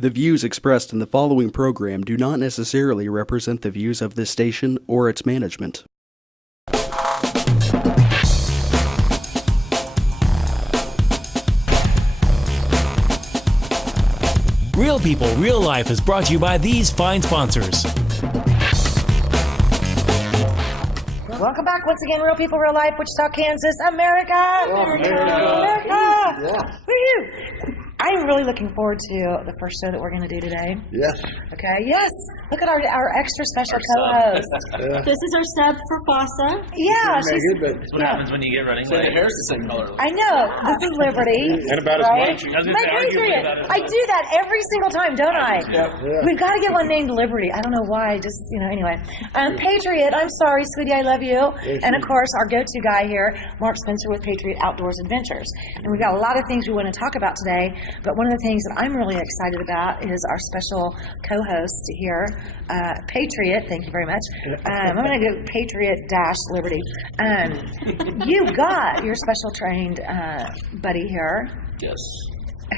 The views expressed in the following program do not necessarily represent the views of this station or its management. Real People, Real Life is brought to you by these fine sponsors. Welcome back once again, Real People, Real Life, Wichita, Kansas, America! America! Yeah. Woo-hoo! I'm really looking forward to the first show that we're going to do today. Yes. Okay, yes! Look at our extra special co-host. This is our sub for FASA. Yeah, she's... That's what happens when you get running late. The hair's the same color. I know. This is Liberty. And about right? as much. My Patriot. I do that every single time, don't I? Yeah. We've got to get one named Liberty. I don't know why. Just, anyway. Patriot, I'm sorry, sweetie, I love you. And of course, our go-to guy here, Mark Spencer with Patriot Outdoors Adventures. And we've got a lot of things we want to talk about today, but one of the things that I'm really excited about is our special co-host here, Patriot. Thank you very much. I'm going to go Patriot-Liberty. You got your special trained buddy here. Yes.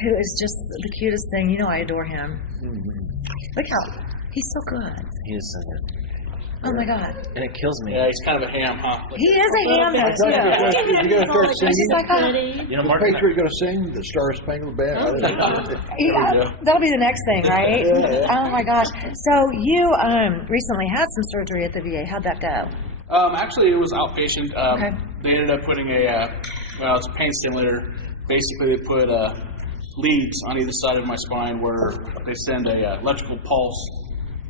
Who is just the cutest thing. You know I adore him. Mm-hmm. Look how he's so good. He is so good. Oh my God. And it kills me. Yeah, he's kind of a ham, huh? He is a ham, though, too. You're going to start singing? He's like, Is Patriot going to sing the Star Spangled Banner? That'll be the next thing, right? Yeah. Oh my gosh. So you recently had some surgery at the VA. How'd that go? Actually, it was outpatient. Okay. They ended up putting it's a pain stimulator. Basically, they put leads on either side of my spine where they send a electrical pulse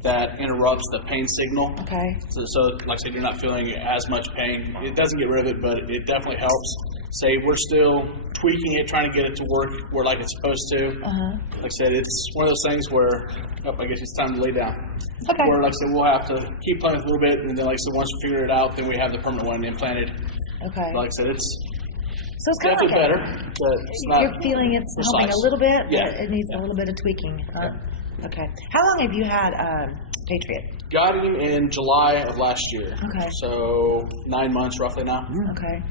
that interrupts the pain signal. Okay. So, like I said, you're not feeling as much pain. It doesn't get rid of it, but it definitely helps. Say we're still tweaking it, trying to get it to work where like it's supposed to. Like I said, it's one of those things where, I guess it's time to lay down. Okay. Where, like I said, we'll have to keep playing with it a little bit, and then, like I said, once we figure it out, then we have the permanent one implanted. Okay. But like I said, it's kind definitely of better, but it's not you're feeling it's precise. helping a little bit, Yeah. but it needs a little bit of tweaking. Huh? Yeah. Okay. How long have you had Patriot? Got him in July of last year. Okay. So 9 months roughly now. Okay.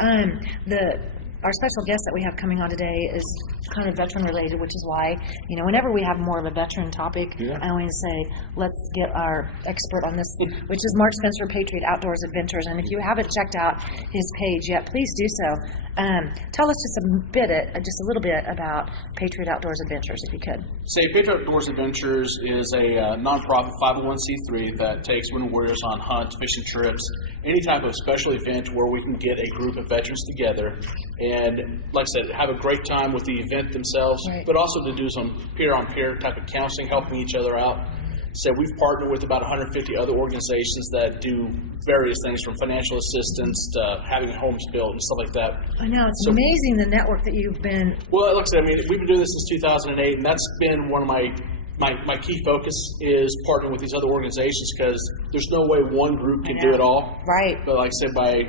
Our special guest that we have coming on today is kind of veteran related, which is why, whenever we have more of a veteran topic, I always say, let's get our expert on this, which is Mark Spencer, Patriot Outdoors Adventures. And if you haven't checked out his page yet, please do so. Tell us just a little bit about Patriot Outdoors Adventures, if you could. Patriot Outdoors Adventures is a nonprofit 501c3 that takes wounded warriors on hunts, fishing trips, any type of special event where we can get a group of veterans together and, like I said, have a great time with the event themselves, right. But also to do some peer-on-peer type of counseling, helping each other out. So we've partnered with about 150 other organizations that do various things from financial assistance to having homes built and stuff like that. I know. It's amazing the network that you've been... Well, like I said, we've been doing this since 2008, and that's been one of my key focus is partnering with these other organizations because there's no way one group can do it all. Right. But like I said, by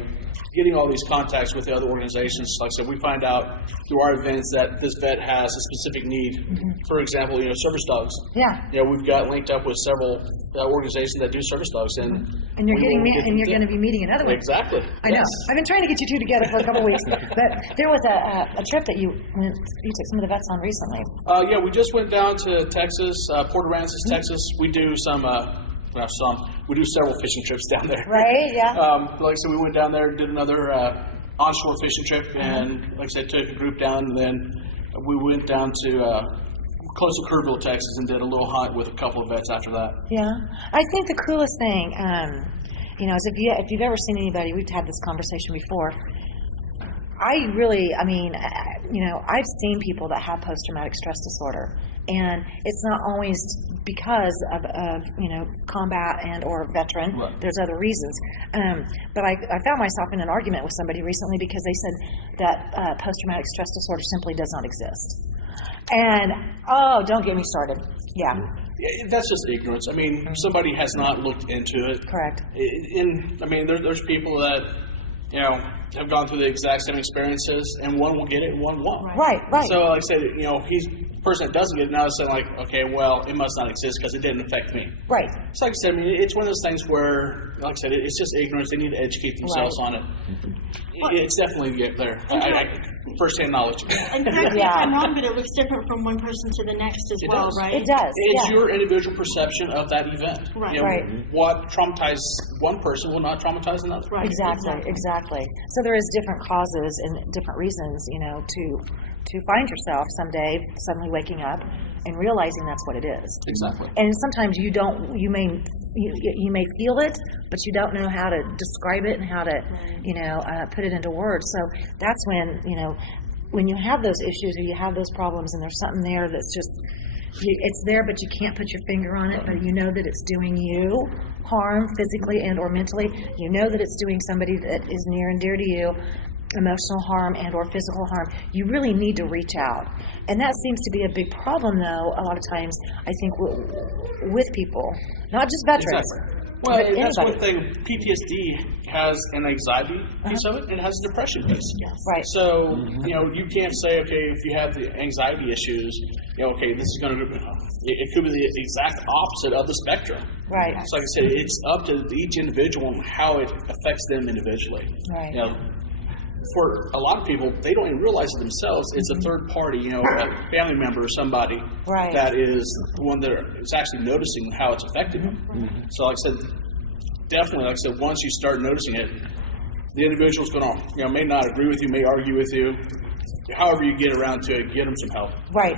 getting all these contacts with the other organizations, like I said, we find out through our events that this vet has a specific need. Mm-hmm. For example, service dogs. Yeah. We've got linked up with several organizations that do service dogs, and you're going to be meeting another one. Exactly. I know. I've been trying to get you two together for a couple weeks, but there was a trip that you took some of the vets on recently. Yeah, we just went down to Texas, Port Aransas, Texas. We do we do several fishing trips down there. Right, yeah. Like I said, we went down there, did another onshore fishing trip, and like I said, took a group down, and then we went down to close to Kerrville, Texas, and did a little hunt with a couple of vets after that. Yeah. I think the coolest thing, is if you've ever seen anybody, we've had this conversation before, I've seen people that have post-traumatic stress disorder, and it's not always because of combat and or veteran. Right. There's other reasons. But I found myself in an argument with somebody recently because they said that post-traumatic stress disorder simply does not exist. And, don't get me started. Yeah. That's just ignorance. Somebody has not looked into it. Correct. There's people that, have gone through the exact same experiences, and one will get it and one won't. Right. So, like I said, he's the person that doesn't get it now is saying, okay, well, it must not exist because it didn't affect me. Right. So, like I said, it's one of those things where, like I said, it's just ignorance. They need to educate themselves on it. It's definitely there. first-hand knowledge. And correct me if Yeah. I'm wrong, but it looks different from one person to the next as It well, does. right? It does, It's yeah. your individual perception of that event. Right. You know, Right. What traumatizes one person will not traumatize another. Right. Exactly. So there is different causes and different reasons, to find yourself someday suddenly waking up and realizing that's what it is. Exactly. And sometimes you may feel it, but you don't know how to describe it and how to, put it into words. So that's when you have those issues or you have those problems and there's something there that's just, it's there, but you can't put your finger on it, but you know that it's doing you harm physically and or mentally. You know that it's doing somebody that is near and dear to you emotional harm and or physical harm. You really need to reach out. And that seems to be a big problem, though, a lot of times, I think, with people, not just veterans. Exactly. Well, but that's anybody. one thing. PTSD has an anxiety piece of it, and it has a depression piece. Right. So, you can't say, okay, if you have the anxiety issues, okay, this is going to, it could be the exact opposite of the spectrum. Right. So, like I said, it's up to each individual and how it affects them individually. Right. For a lot of people, they don't even realize it themselves. It's a third party, a family member or somebody Right. that is the one that is actually noticing how it's affecting them. So, like I said, definitely, like I said, once you start noticing it, the individual's going to, may not agree with you, may argue with you. However you get around to it, get them some help. Right.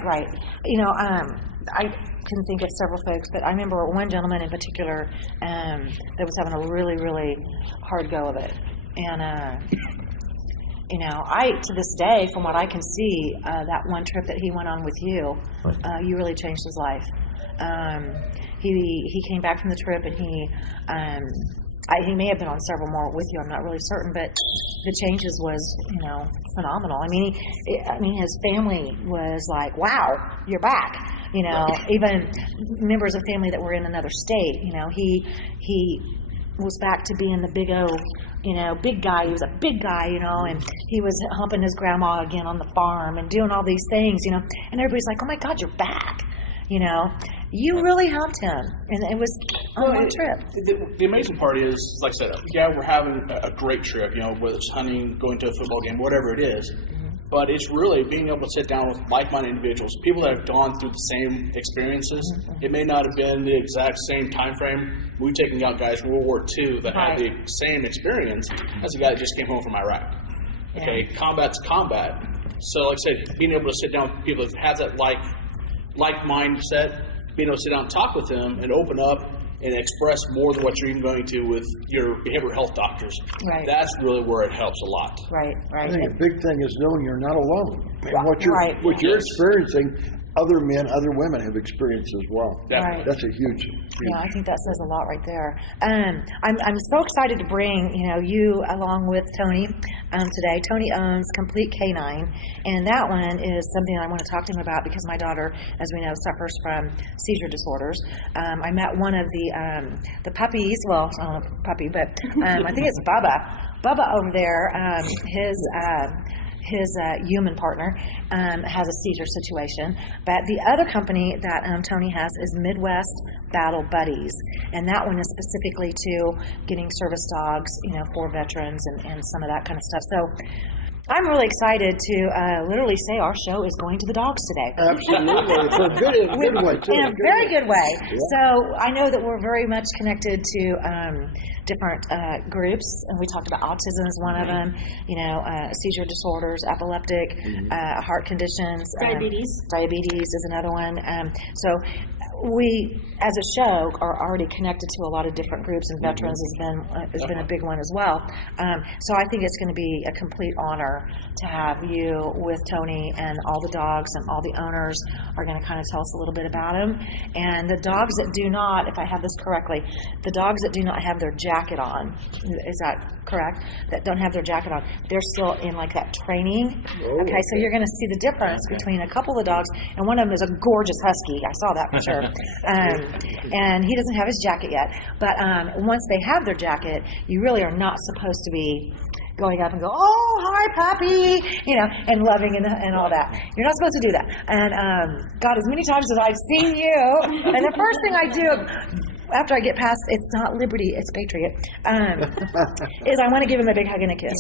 I can think of several folks, but I remember one gentleman in particular that was having a really, really hard go of it. And, to this day, from what I can see, that one trip that he went on with you, you really changed his life. He came back from the trip and he may have been on several more with you. I'm not really certain, but the changes was, phenomenal. I mean, his family was like, "Wow, you're back." Even members of family that were in another state. He was back to being the big guy. He was a big guy, and he was humping his grandma again on the farm and doing all these things, and everybody's like, "Oh my God, you're back." You really helped him, and it was on one trip. The amazing part is, like I said, we're having a great trip, whether it's hunting, going to a football game, whatever it is. But it's really being able to sit down with like-minded individuals, people that have gone through the same experiences. It may not have been the exact same time frame. We've taken out guys from World War II that had the same experience as a guy that just came home from Iraq. Okay, combat's combat. So, like I said, being able to sit down with people that have that like mindset, being able to sit down and talk with them and open up and express more than what you're even going to with your behavioral health doctors. Right. That's really where it helps a lot. Right. I think a big thing is knowing you're not alone. And what you're experiencing, other men, other women have experienced as well. Definitely. That's a huge. Yeah, I think that says a lot right there. I'm so excited to bring you along with Tony today. Tony owns Complete Canine, and that one is something I want to talk to him about because my daughter, as we know, suffers from seizure disorders. I met one of the puppies. Well, I don't know if puppy, but I think it's Bubba. Bubba over there, his human partner has a seizure situation. But the other company that Tony has is Midwest Battle Buddies, and that one is specifically to getting service dogs, for veterans and some of that kind of stuff. So I'm really excited to literally say our show is going to the dogs today. Absolutely. For a good way, too. In a very good way. So I know that we're very much connected to different groups, and we talked about autism as one of them, seizure disorders, epileptic, heart conditions. Diabetes is another one. So we, as a show, are already connected to a lot of different groups, and veterans has been a big one as well. So I think it's going to be a complete honor to have you with Tony, and all the dogs and all the owners are going to kind of tell us a little bit about them. And the dogs that do not, if I have this correctly, the dogs that do not have their jacket on, is that correct? That don't have their jacket on, they're still in like that training. Okay, so you're going to see the difference between a couple of dogs, and one of them is a gorgeous husky. I saw that for sure. And he doesn't have his jacket yet. But once they have their jacket, you really are not supposed to be going up and go, "Oh, hi, puppy," and loving and all that. You're not supposed to do that. And God, as many times as I've seen you, and the first thing I do after I get past, it's not Liberty, it's Patriot, is I want to give him a big hug and a kiss,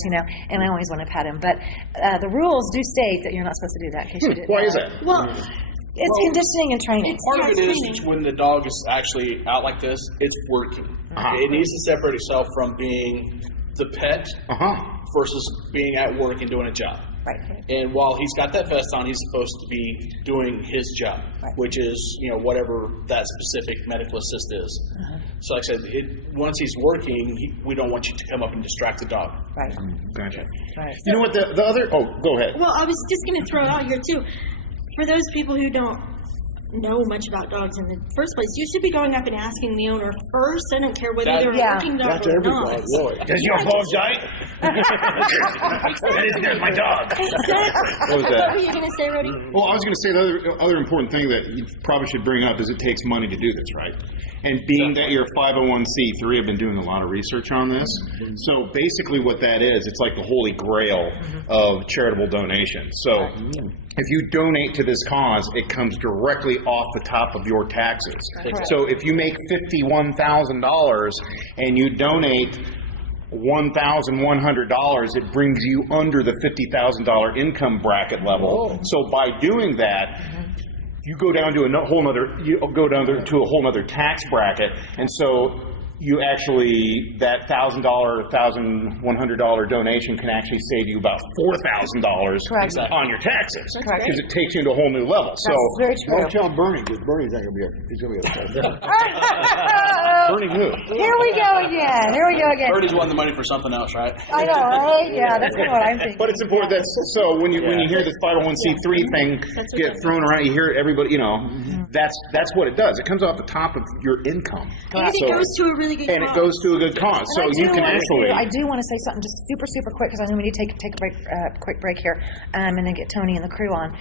and I always want to pet him. But the rules do state that you're not supposed to do that, in case you didn't Why know. is that? Well, It's conditioning and training. Part of it is when the dog is actually out like this, it's working. It needs to separate itself from being the pet versus being at work and doing a job. Right. And while he's got that vest on, he's supposed to be doing his job, which is, whatever that specific medical assist is. So like I said, once he's working, we don't want you to come up and distract the dog. Right. Gotcha. Right. You know what the other? Oh, go ahead. well, I was just going to throw it out here too. For those people who don't know much about dogs in the first place, you should be going up and asking the owner first. I don't care whether they're a working dog That's or every not. dog, really. Does your dog That's my dog. What was What that? were you going to say, Rody? Well, I was going to say the other important thing that you probably should bring up is it takes money to do this, right? And being that you're 501c3, I've been doing a lot of research on this. So basically what that is, it's like the holy grail of charitable donations. So if you donate to this cause, it comes directly off the top of your taxes. So if you make $51,000 and you donate $1,100, it brings you under the $50,000 income bracket level. So by doing that, you go down to a whole nother tax bracket, and so you actually, that $1,000, $1,100 donation can actually save you about $4,000 on your taxes, because it takes you into a whole new level. So That's very true. Don't tell Bernie, because Bernie's not going to be here. He's going to be upset. Bernie who? Here we go again. Birdie's won the money for something else, right? I know, right? Yeah, that's kind of what I'm thinking. But it's important that, so when you hear this 501c3 thing get thrown around, you hear everybody, that's what it does. It comes off the top of your income. And it goes to a really good And cause. it goes to a good cause. So And you can actually. I do want to say something just super, super quick, because I know we need to take a break, quick break here, and then get Tony and the crew on.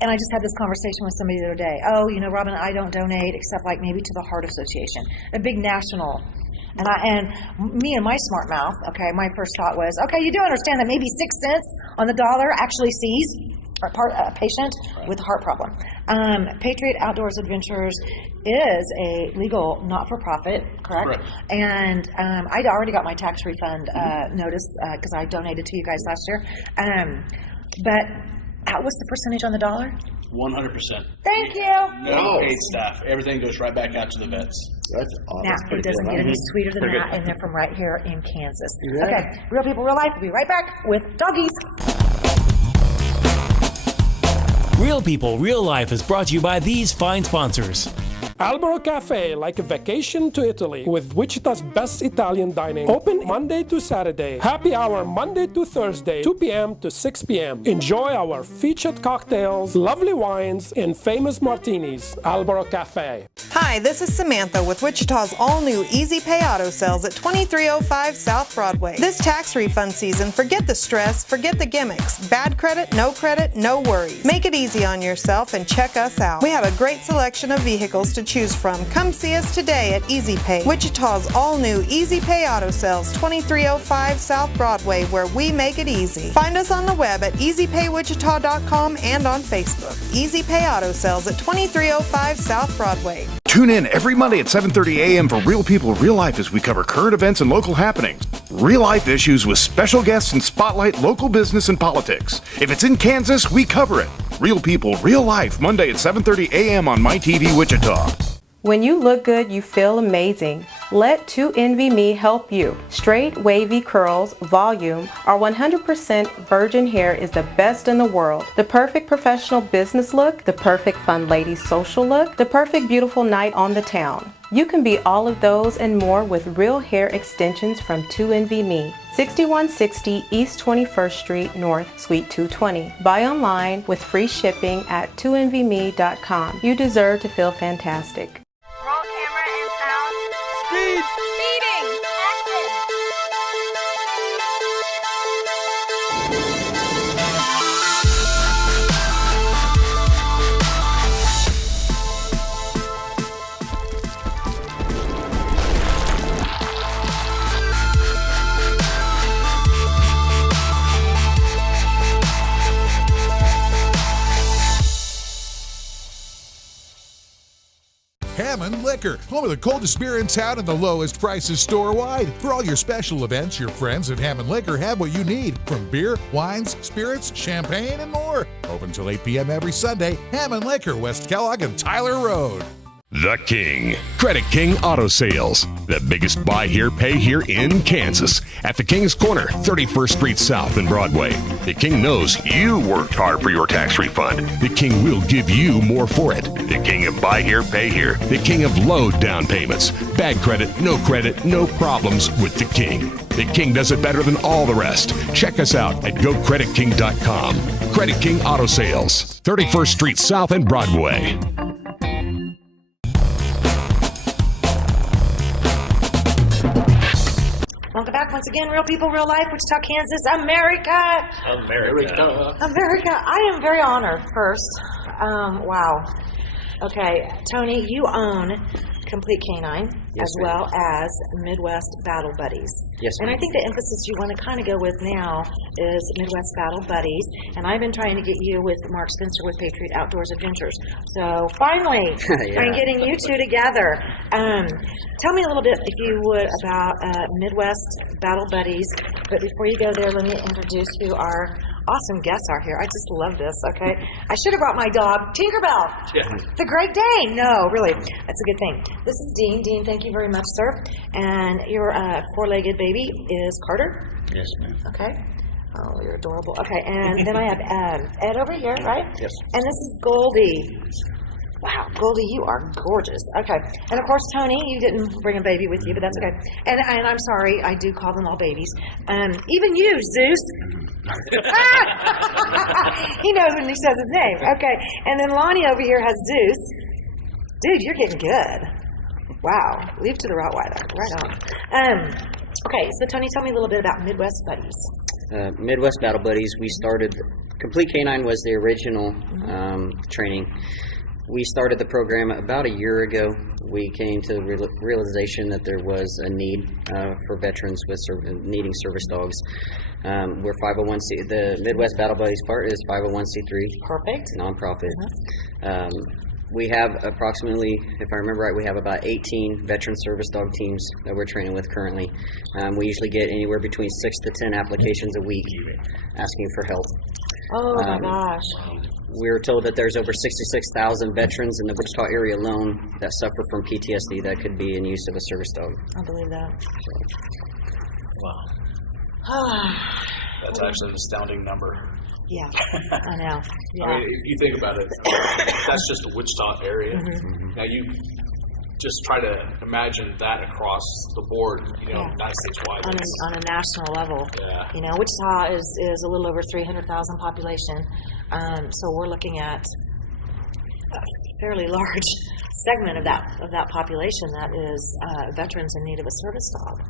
And I just had this conversation with somebody the other day. Oh, Robin, I don't donate except like maybe to the Heart Association, a big national. And me and my smart mouth, okay, my first thought was, okay, you do understand that maybe 6 cents on the dollar actually sees a patient with a heart problem. Patriot Outdoors Adventures is a legal not-for-profit, correct? And I already got my tax refund notice because I donated to you guys last year. But what's the percentage on the dollar? 100%. Thank you. No paid staff. Everything goes right back out to the vets. That's awesome. Now, it doesn't get any sweeter than that, and they're from right here in Kansas. Okay, Real People, Real Life. We'll be right back with doggies. Real People, Real Life is brought to you by these fine sponsors. Albero Cafe, like a vacation to Italy, with Wichita's best Italian dining. Open Monday to Saturday. Happy hour Monday to Thursday, 2 p.m. to 6 p.m. Enjoy our featured cocktails, lovely wines, and famous martinis. Albero Cafe. Hi, this is Samantha with Wichita's all-new Easy Pay Auto Sales at 2305 South Broadway. This tax refund season, forget the stress, forget the gimmicks. Bad credit, no worries. Make it easy on yourself and check us out. We have a great selection of vehicles to choose from. Come see us today at Easy Pay, Wichita's all-new Easy Pay Auto Sales, 2305 South Broadway, where we make it easy. Find us on the web at easypaywichita.com and on Facebook. Easy Pay Auto Sales at 2305 South Broadway. Tune in every Monday at 7:30 a.m. for Real People, Real Life as we cover current events and local happenings. Real life issues with special guests and spotlight local business and politics. If it's in Kansas, we cover it. Real People, Real Life, Monday at 7:30 a.m. on MyTV Wichita. When you look good, you feel amazing. Let 2NVMe help you. Straight, wavy curls, volume, our 100% virgin hair is the best in the world. The perfect professional business look, the perfect fun lady social look, the perfect beautiful night on the town. You can be all of those and more with real hair extensions from 2NVMe. 6160 East 21st Street North, Suite 220. Buy online with free shipping at 2NVMe.com. You deserve to feel fantastic. Roll camera and sound. Speed! Speeding! Action! Hammond Liquor, home of the coldest beer in town and the lowest prices store-wide. For all your special events, your friends at Hammond Liquor have what you need, from beer, wines, spirits, champagne, and more. Open till 8 p.m. every Sunday. Hammond Liquor, West Kellogg and Tyler Road. The King. Credit King Auto Sales. The biggest buy here, pay here in Kansas. At the King's Corner, 31st Street South and Broadway. The King knows you worked hard for your tax refund. The King will give you more for it. The King of buy here, pay here. The King of low down payments. Bad credit, no problems with the King. The King does it better than all the rest. Check us out at GoCreditKing.com. Credit King Auto Sales, 31st Street South and Broadway. Welcome back once again, Real People, Real Life, Wichita, Kansas, America. America. I am very honored first. Wow. Okay, Tony, you own Complete Canine as well as Midwest Battle Buddies. Yes, and I think the emphasis you want to kind of go with now is Midwest Battle Buddies. And I've been trying to get you with Mark Spencer with Patriot Outdoors Adventures. So finally, I'm getting you two together. Tell me a little bit, if you would, about Midwest Battle Buddies. But before you go there, let me introduce who our awesome guests are here. I just love this, okay? I should have brought my dog, Tinkerbell. Yeah. The Great Dane. No, really, that's a good thing. This is Dean. Dean, thank you very much, sir. And your four-legged baby is Carter. Yes, ma'am. Okay. Oh, you're adorable. Okay, and then I have Ed over here, right? Yes. And this is Goldie. Wow, Goldie, you are gorgeous. Okay. And of course, Tony, you didn't bring a baby with you, but that's okay. And I'm sorry, I do call them all babies. Even you, Zeus. He knows when he says his name. Okay. And then Lonnie over here has Zeus. Dude, you're getting good. Wow. Leave to the Rottweiler. Right on. Okay, so Tony, tell me a little bit about Midwest Buddies. Midwest Battle Buddies, we started, Complete Canine was the original training. We started the program about a year ago. We came to the realization that there was a need for veterans with needing service dogs. We're 501c. The Midwest Battle Buddies part is 501c3. Perfect. Nonprofit. We have approximately, if I remember right, we have about 18 veteran service dog teams that we're training with currently. We usually get anywhere between 6 to 10 applications a week asking for help. Oh my gosh. We were told that there's over 66,000 veterans in the Wichita area alone that suffer from PTSD that could be in use of a service dog. I believe that. Wow. That's actually an astounding number. Yeah, I know. Yeah. I mean, if you think about it, that's just the Wichita area. Mm-hmm. Now you just try to imagine that across the board, United States wide. On a national level. Yeah. Wichita is a little over 300,000 population. So we're looking at a fairly large segment of that population that is veterans in need of a service dog.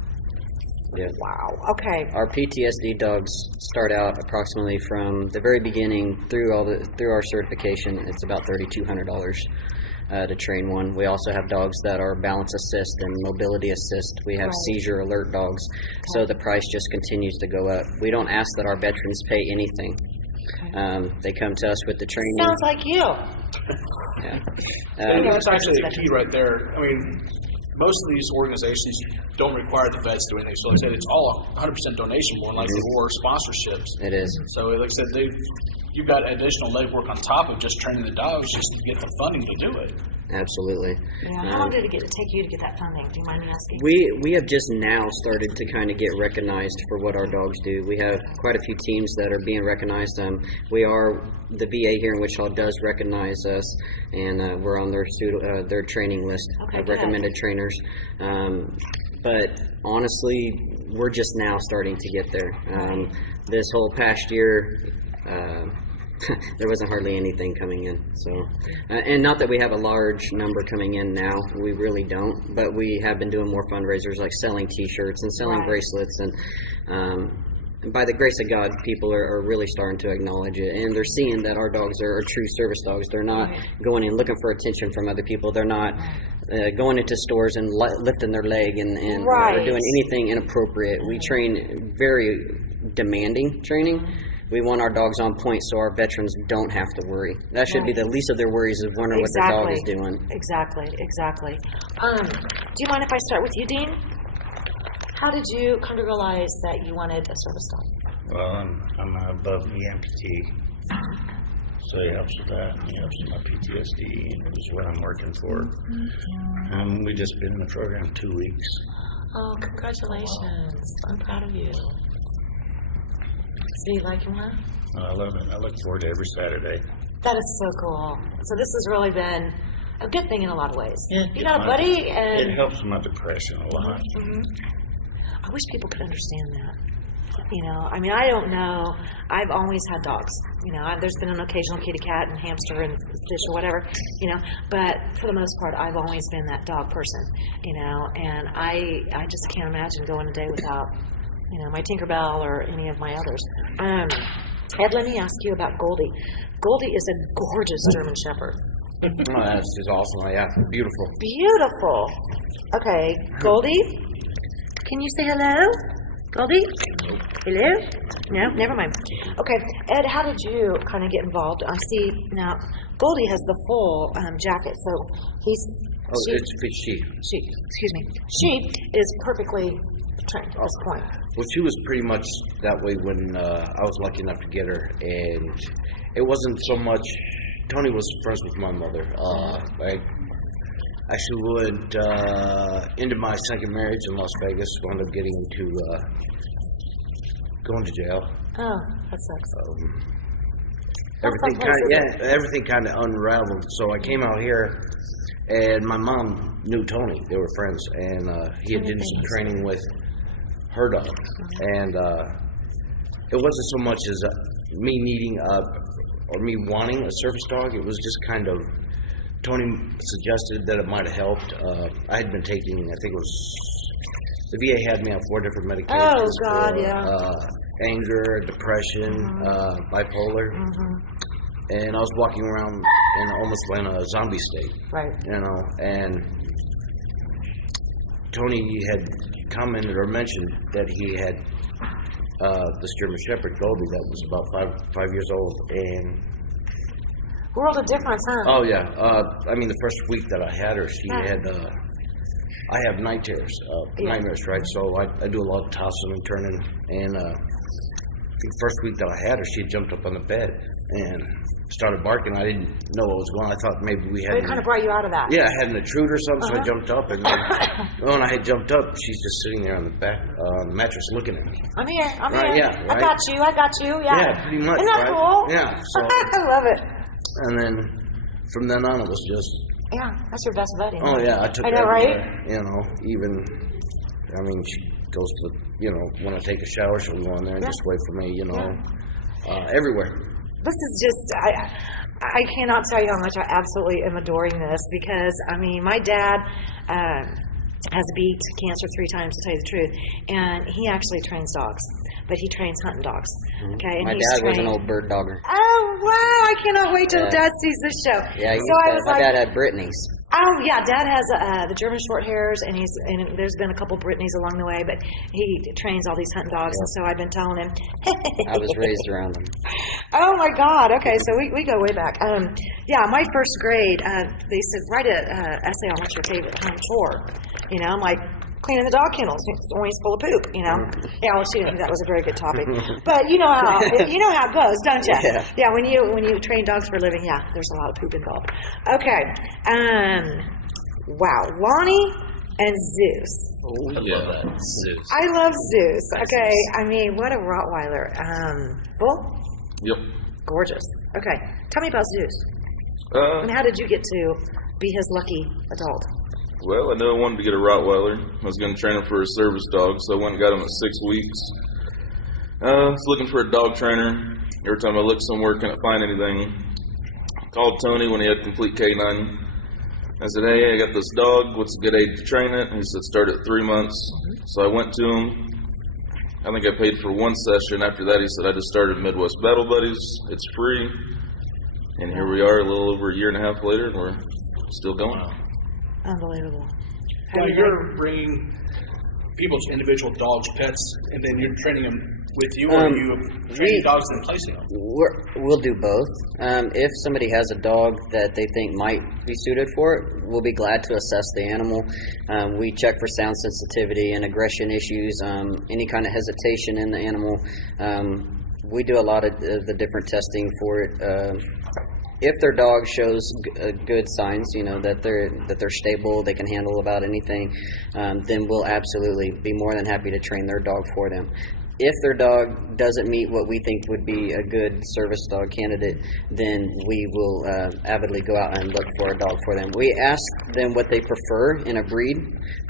Yeah. Wow. Okay. Our PTSD dogs start out approximately from the very beginning through our certification. It's about $3,200 to train one. We also have dogs that are balance assist and mobility assist. We have seizure alert dogs. Okay. So the price just continues to go up. We don't ask that our veterans pay anything. Okay. They come to us with the training. Sounds like you. Yeah. That's actually a key right there. I mean, most of these organizations don't require the vets to do anything. So like I said, it's all 100% donation more likely or sponsorships. It is. So like I said, you've got additional legwork on top of just training the dogs just to get the funding to do it. Absolutely. Yeah. How long did it take you to get that funding? Do you mind me asking? We have just now started to kind of get recognized for what our dogs do. We have quite a few teams that are being recognized. The VA here in Wichita does recognize us, and we're on their training list of recommended trainers. But honestly, we're just now starting to get there. This whole past year, there wasn't hardly anything coming in. So, and not that we have a large number coming in now, we really don't. But we have been doing more fundraisers, like selling T-shirts and selling bracelets, and by the grace of God, people are really starting to acknowledge it, and they're seeing that our dogs are true service dogs. They're not going in looking for attention from other people. They're not going into stores and lifting their leg and or doing anything inappropriate. We train very demanding training. We want our dogs on point so our veterans don't have to worry. That should be the least of their worries, is wondering what their dog is doing. Exactly. Do you mind if I start with you, Dean? How did you come to realize that you wanted a service dog? Well, I'm above knee amputee, so he helps with that, and he helps with my PTSD, and it is what I'm working for. We've just been in the program 2 weeks. Oh, congratulations. I'm proud of you. So you like him, huh? I love it. I look forward to every Saturday. That is so cool. So this has really been a good thing in a lot of ways. Yeah, you got a buddy, and it helps with my depression a lot. I wish people could understand that. I mean, I don't know. I've always had dogs. There's been an occasional kitty cat and hamster and fish or whatever, but for the most part, I've always been that dog person, and I just can't imagine going a day without, my Tinkerbell or any of my others. Ed, let me ask you about Goldie. Goldie is a gorgeous German Shepherd. She's awesome. Yeah, beautiful. Beautiful. Okay, Goldie, can you say hello? Goldie? Hello? No? Never mind. Okay, Ed, how did you kind of get involved? I see now Goldie has the full jacket, so he's... She. Excuse me. She is perfectly trained at this point. Well, she was pretty much that way when I was lucky enough to get her, and it wasn't so much... Tony was friends with my mother. I actually went into my second marriage in Las Vegas, wound up getting into going to jail. Oh, that sucks. Everything kind of unraveled. So I came out here, and my mom knew Tony. They were friends, and he had done some training with her dog. And it wasn't so much as me needing or me wanting a service dog. It was just kind of, Tony suggested that it might have helped. I had been taking, I think it was, the VA had me on 4 different medications for anger, depression, bipolar. And I was walking around in almost in a zombie state. Right. And Tony had commented or mentioned that he had this German Shepherd, Goldie, that was about five years old. And world of difference, huh? oh yeah, I mean the first week that I had her, she had I have night terrors, nightmares, right? So I do a lot of tossing and turning, and the first week that I had her, she had jumped up on the bed and started barking. I didn't know what was going on. I thought maybe we had... It kind of brought you out of that. Yeah, I had an intruder or something, so I jumped up, and then when I had jumped up, she's just sitting there on the back mattress looking at me. I'm here. Yeah, right? I got you. Yeah, pretty much. Isn't that cool? Yeah. So, I love it. And then from then on, it was just... Yeah, that's your best buddy. Oh, yeah, I took her everywhere, right? Even, I mean, she goes to, when I take a shower, she'll go in there and just wait for me, everywhere. This is just, I cannot tell you how much I absolutely am adoring this, because, I mean, my dad has beat cancer 3 times, to tell you the truth, and he actually trains dogs, but he trains hunting dogs. Okay, and my dad was an old bird dogger. Oh, wow, I cannot wait till Dad sees this show. Yeah, my dad had Brittany's. Oh yeah, Dad has the German short hairs, and there's been a couple Brittany's along the way, but he trains all these hunting dogs, and so I've been telling him. I was raised around them. Oh my God! Okay, so we go way back. Yeah, my first grade, they said write a essay on what's your favorite home chore. I'm like, cleaning the dog kennels. It's always full of poop. Yeah, well, she didn't think that was a very good topic, but you know how it goes, don't you? Yeah. When you train dogs for a living, there's a lot of poop involved. Okay. Wow, Lonnie and Zeus. Oh yeah, Zeus. I love Zeus. Okay, I mean, what a Rottweiler. Bull. Yep. Gorgeous. Okay, tell me about Zeus. And how did you get to be his lucky adult? Well, I knew I wanted to get a Rottweiler. I was going to train him for a service dog, so I went and got him at 6 weeks. I was looking for a dog trainer. Every time I looked somewhere, couldn't find anything. I called Tony when he had complete K9. I said, hey, I got this dog. What's a good age to train it? And he said, start at 3 months. So I went to him. I think I paid for 1 session. After that, he said, I just started Midwest Battle Buddies. It's free. And here we are a little over a year and a half later, and we're still going. Unbelievable. Now you're bringing people's individual dogs, pets, and then you're training them with you, or are you training dogs and placing them? We'll do both. If somebody has a dog that they think might be suited for it, we'll be glad to assess the animal. We check for sound sensitivity and aggression issues, any kind of hesitation in the animal. We do a lot of the different testing for it. If their dog shows good signs, that they're stable, they can handle about anything, then we'll absolutely be more than happy to train their dog for them. If their dog doesn't meet what we think would be a good service dog candidate, then we will avidly go out and look for a dog for them. We ask them what they prefer in a breed,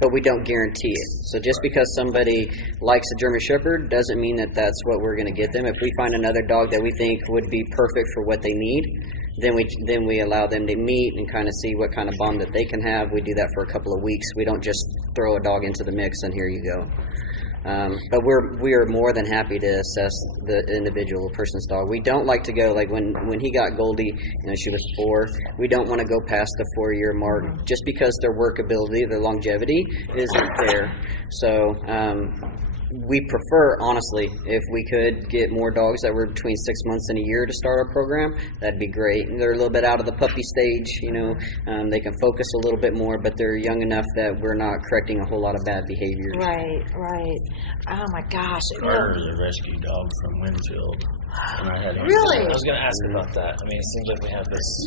but we don't guarantee it. So just because somebody likes a German Shepherd doesn't mean that that's what we're going to get them. If we find another dog that we think would be perfect for what they need, then we allow them to meet and kind of see what kind of bond that they can have. We do that for a couple of weeks. We don't just throw a dog into the mix and here you go. But we are more than happy to assess the individual person's dog. We don't like to go, like when he got Goldie, she was 4. We don't want to go past the 4-year mark just because their workability, their longevity isn't there. So we prefer, honestly, if we could get more dogs that were between 6 months and a year to start our program, that'd be great. And they're a little bit out of the puppy stage, they can focus a little bit more, but they're young enough that we're not correcting a whole lot of bad behaviors. Right. Oh my gosh. Carter is a rescue dog from Winfield. And I had him. Really? I was going to ask about that. I mean, it seems like we have this,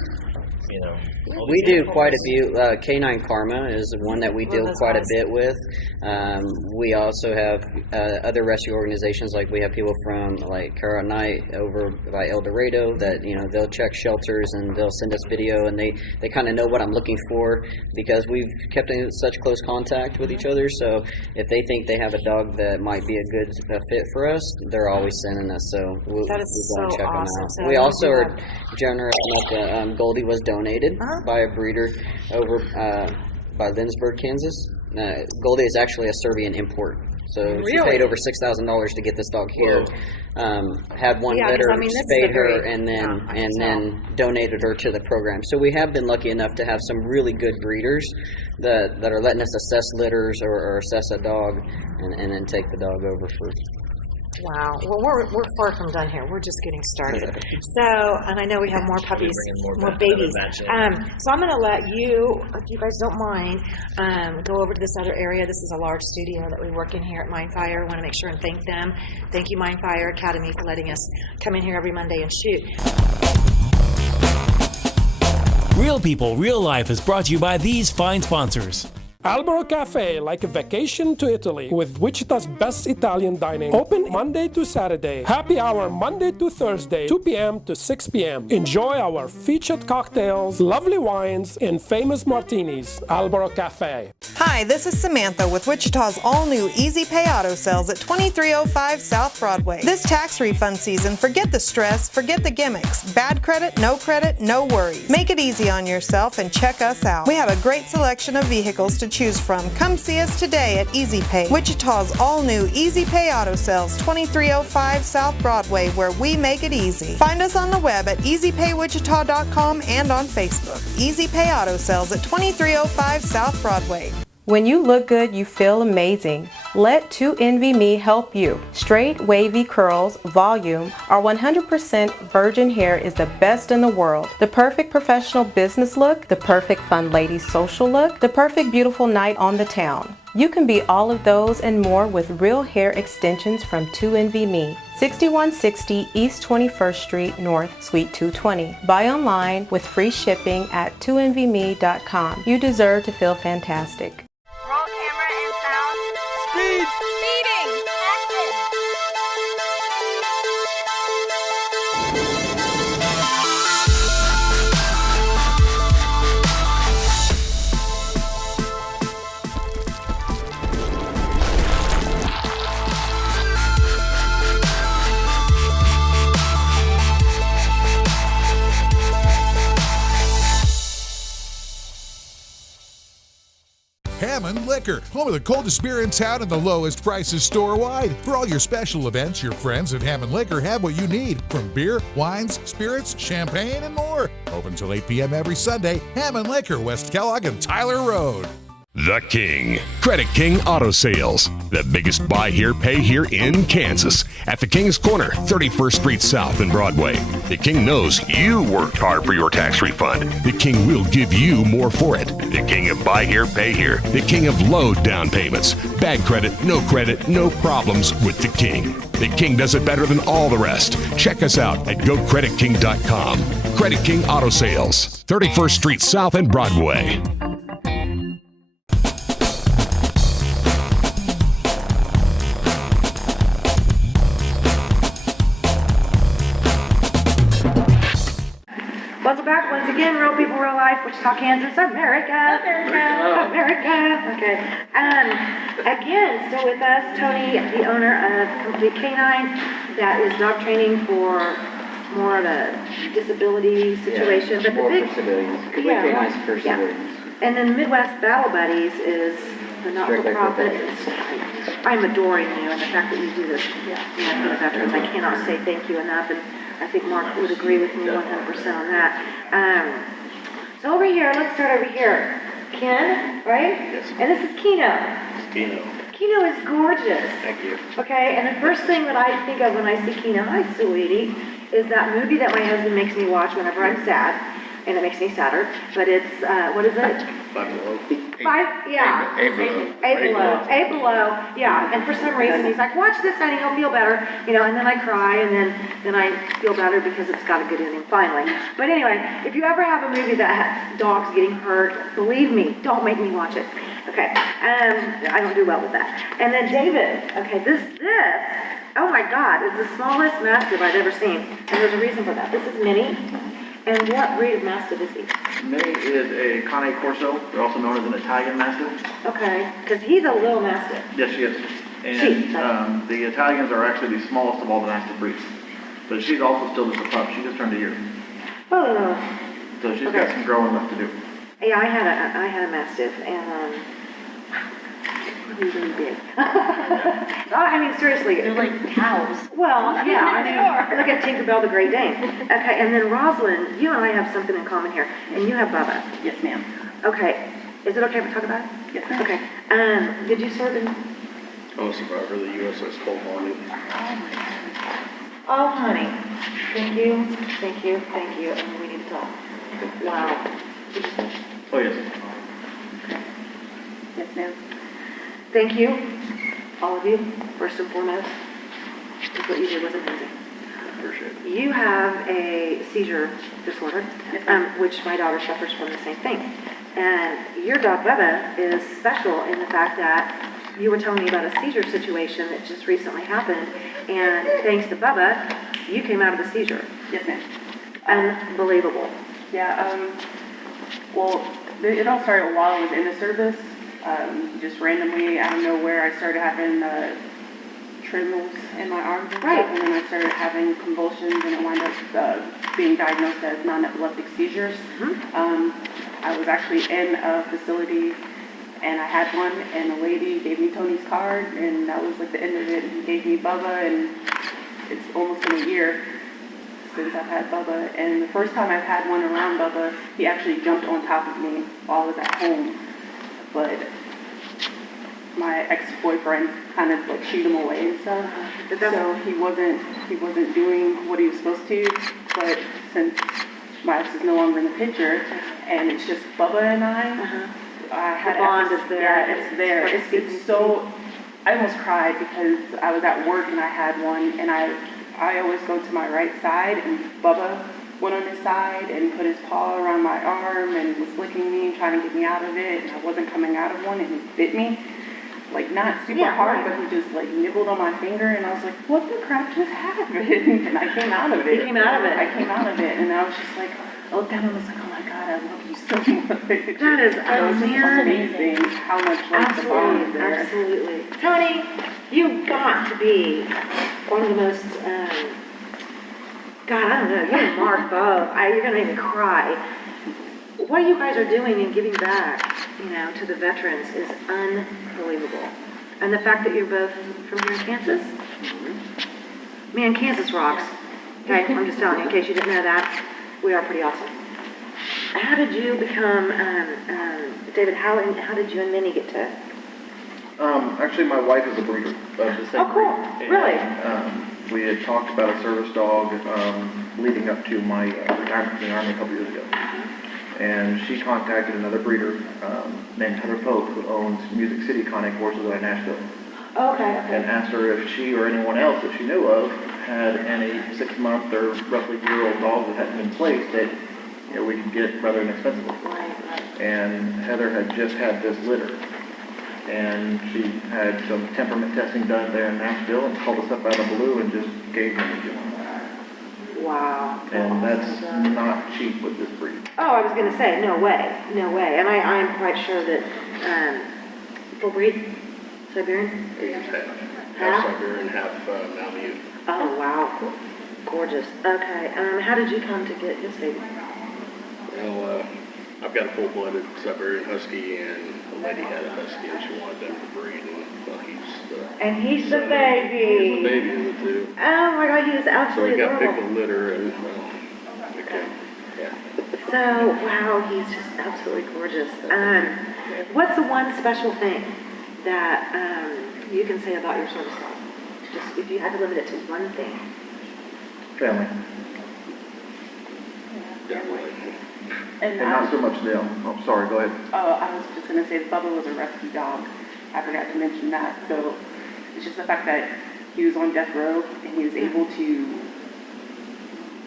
We do quite a few. Canine Karma is one that we deal quite a bit with. We also have other rescue organizations, like we have people from like Cara Knight over by El Dorado that they'll check shelters and they'll send us video, and they kind of know what I'm looking for because we've kept in such close contact with each other. So if they think they have a dog that might be a good fit for us, they're always sending us. So we'll go and check them out. So we also are generous enough that Goldie was donated by a breeder over by Lindsborg, Kansas. Goldie is actually a Serbian import. So she paid over $6,000 to get this dog here. Had one litter, spayed her, and then donated her to the program. So we have been lucky enough to have some really good breeders that are letting us assess litters or assess a dog, and then take the dog over for. Wow. Well, we're far from done here. We're just getting started. So, and I know we have more puppies, more babies. So I'm going to let you, if you guys don't mind, go over to this other area. This is a large studio that we work in here at Mindfire. I want to make sure and thank them. Thank you, Mindfire Academy, for letting us come in here every Monday and shoot. Real People, Real Life is brought to you by these fine sponsors. Albero Cafe, like a vacation to Italy, with Wichita's best Italian dining. Open Monday to Saturday. Happy hour Monday to Thursday, 2 p.m. to 6 p.m. Enjoy our featured cocktails, lovely wines, and famous martinis. Albero Cafe. Hi, this is Samantha with Wichita's all-new Easy Pay Auto Sales at 2305 South Broadway. This tax refund season, forget the stress, forget the gimmicks. Bad credit, no worries. Make it easy on yourself and check us out. We have a great selection of vehicles to choose from. Come see us today at Easy Pay, Wichita's all-new Easy Pay Auto Sales, 2305 South Broadway, where we make it easy. Find us on the web at easypaywichita.com and on Facebook. Easy Pay Auto Sales at 2305 South Broadway. When you look good, you feel amazing. Let 2NVMe help you. Straight, wavy curls, volume, our 100% virgin hair is the best in the world. The perfect professional business look, the perfect fun lady social look, the perfect beautiful night on the town. You can be all of those and more with real hair extensions from 2NVMe. 6160 East 21st Street North, Suite 220. Buy online with free shipping at 2NVMe.com. You deserve to feel fantastic. Roll camera and sound. Speed! Speeding! Action! Hammond Liquor, home of the coldest beer in town and the lowest prices store-wide. For all your special events, your friends at Hammond Liquor have what you need, from beer, wines, spirits, champagne, and more. Open till 8 p.m. every Sunday. Hammond Liquor, West Kellogg and Tyler Road. The King. Credit King Auto Sales. The biggest buy here, pay here in Kansas. At the King's Corner, 31st Street South and Broadway. The King knows you worked hard for your tax refund. The King will give you more for it. The King of buy here, pay here. The King of low down payments. Bad credit, no problems with the King. The King does it better than all the rest. Check us out at GoCreditKing.com. Credit King Auto Sales, 31st Street South and Broadway. Welcome back once again, Real People, Real Life, Wichita, Kansas, America. Okay. Again, still with us, Tony, the owner of Complete Canine, that is dog training for more of a disability situation. Yeah, but more the big, for civilians. Complete Canine is for civilians. And then Midwest Battle Buddies is the not-for-profit. I'm adoring you and the fact that you do this for the veterans. I cannot say thank you enough, and I think Mark would agree with me 100% on that. So over here, let's start over here. Ken, right? Yes. And this is Keno. Keno. Keno is gorgeous. Thank you. Okay, and the first thing that I think of when I see Keno, hi sweetie, is that movie that my husband makes me watch whenever I'm sad, and it makes me sadder, but it's, what is it? Five Below. Eight Below, yeah, and for some reason, he's like, watch this, honey, you'll feel better, and then I cry, and then I feel better because it's got a good ending, finally. But anyway, if you ever have a movie that has dogs getting hurt, believe me, don't make me watch it. Okay, I don't do well with that. And then David, okay, this, oh my God, is the smallest Mastiff I've ever seen, and there's a reason for that. This is Minnie, and what breed of Mastiff is he? Minnie is a Cane Corso. They're also known as an Italian Mastiff. Okay, because he's a little Mastiff. Yes, she is. And the Italians are actually the smallest of all the Mastiff breeds. But she's also still just a pup. She just turned a year. Oh. So she's got some growing left to do. Yeah, I had a Mastiff, and he's really big. I mean, seriously. They're like cows. Well, yeah, I mean, look at Tinkerbell the Great Dane. Okay, and then Rosalind, you and I have something in common here, and you have Bubba. Yes, ma'am. Okay, is it okay if we talk about it? Yes, ma'am. Okay, did you serve in? Oh, survivor of the USS Cold Morning. Oh, honey, thank you, and we need to talk. Wow. Oh, yes. Yes, ma'am. Thank you, all of you, first and foremost. Because what you did was amazing. I appreciate it. You have a seizure disorder, which my daughter suffers from the same thing. And your dog, Bubba, is special in the fact that you were telling me about a seizure situation that just recently happened, and thanks to Bubba, you came out of the seizure. Yes, ma'am. Unbelievable. Yeah, well, it all started while I was in the service. Just randomly, out of nowhere, I started having tremors in my arms and stuff, and then I started having convulsions, and it wound up being diagnosed as non-epileptic seizures. I was actually in a facility, and I had one, and the lady gave me Tony's card, and that was like the end of it. He gave me Bubba, and it's almost been a year since I've had Bubba, and the first time I've had one around Bubba, he actually jumped on top of me while I was at home, but my ex-boyfriend kind of like shooed him away and stuff, so he wasn't doing what he was supposed to, but since my ex is no longer in the picture, and it's just Bubba and I had the bond is there. Yeah, it's there. It's so, I almost cried because I was at work and I had one, and I always go to my right side, and Bubba went on his side and put his paw around my arm and was licking me, trying to get me out of it, and I wasn't coming out of one, and he bit me. Like, not super hard, but he just, like, nibbled on my finger, and I was like, what the crap just happened? And I came out of it. You came out of it. I came out of it, and I was just like, I looked at him and was like, oh my God, I love you so much. That is amazing how much like the bond is there. Absolutely. Tony, you've got to be one of the most, God, I don't know, you and Mark both, you're going to make me cry. What you guys are doing and giving back, to the veterans is unbelievable. And the fact that you're both from here in Kansas, man, Kansas rocks. Okay, I'm just telling you, in case you didn't know that, we are pretty awesome. How did you become, David, how did you and Minnie get to? Actually, my wife is a breeder of the same Oh, cool. breed. Really? And, we had talked about a service dog leading up to my retirement from the Army a couple years ago. And she contacted another breeder named Heather Pope, who owns Music City Conic horses out of Nashville. Okay. And asked her if she or anyone else that she knew of had any 6-month or roughly year-old dogs that hadn't been placed that we could get rather inexpensively. And Heather had just had this litter. And she had some temperament testing done there in Nashville and called us up out of the blue and just gave me one. Wow. And that's not cheap with this breed. Oh, I was going to say, no way. And I'm quite sure that, full breed, Siberian? Half Siberian, half Malamute. Oh, wow. Gorgeous. Okay. How did you come to get this baby? Well, I've got a full-blooded Siberian Husky, and the lady had a Husky, and she wanted them to breed, and he's the baby. He's the baby of the two. Oh my God, he is absolutely So we got adorable. picked with litter, and So, wow, he's just absolutely gorgeous. What's the one special thing that you can say about your service dog? Just if you had to limit it to one thing. Family. definitely. And not so much Dale. Oh, sorry, go ahead. Oh, I was just going to say Bubba was a rescue dog. I forgot to mention that. So it's just the fact that he was on death row and he was able to